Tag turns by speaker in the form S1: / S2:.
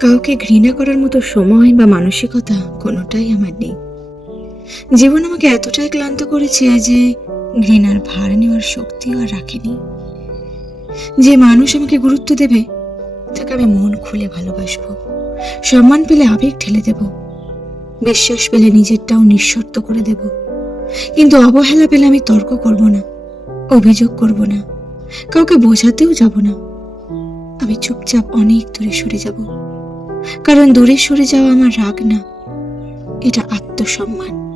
S1: কাউকে ঘৃণা করার মতো সময় বা মানসিকতা কোনোটাই আমার নেই। জীবন আমাকে এতটাই ক্লান্ত করেছে যে ঘৃণার ভার নেওয়ার শক্তিও আর রাখেনি। যে মানুষ আমাকে গুরুত্ব দেবে, তাকে আমি মন খুলে ভালোবাসবো। সম্মান পেলে আবেগ ঠেলে দেব। বিশ্বাস পেলে নিজেরটাও নিঃশর্ত করে দেব। কিন্তু অবহেলা পেলে আমি তর্ক করব না, অভিযোগ করব না, কাউকে বোঝাতেও যাব না। আমি চুপচাপ অনেক দূরে সরে যাব। কারণ দূরে সরে যাওয়া আমার রাগ না এটা আত্মসম্মান।